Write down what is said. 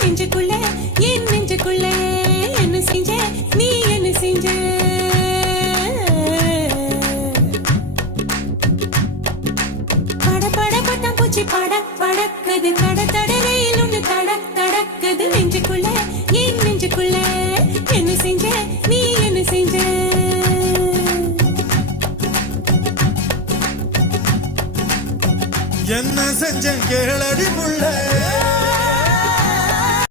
நெஞ்சுக்குள்ள என் நெஞ்சுக்குள்ள என்ன செஞ்ச நீ என்ன செஞ்ச பட பட பட்டம் பூச்சி படக் படக்குது தட தடவையில் ஒன்று தடக் தடக்குது நெஞ்சுக்குள்ள என் நெஞ்சுக்குள்ள என்ன செஞ்ச நீ என்ன செஞ்ச என்ன செஞ்ச கேளடி புள்ள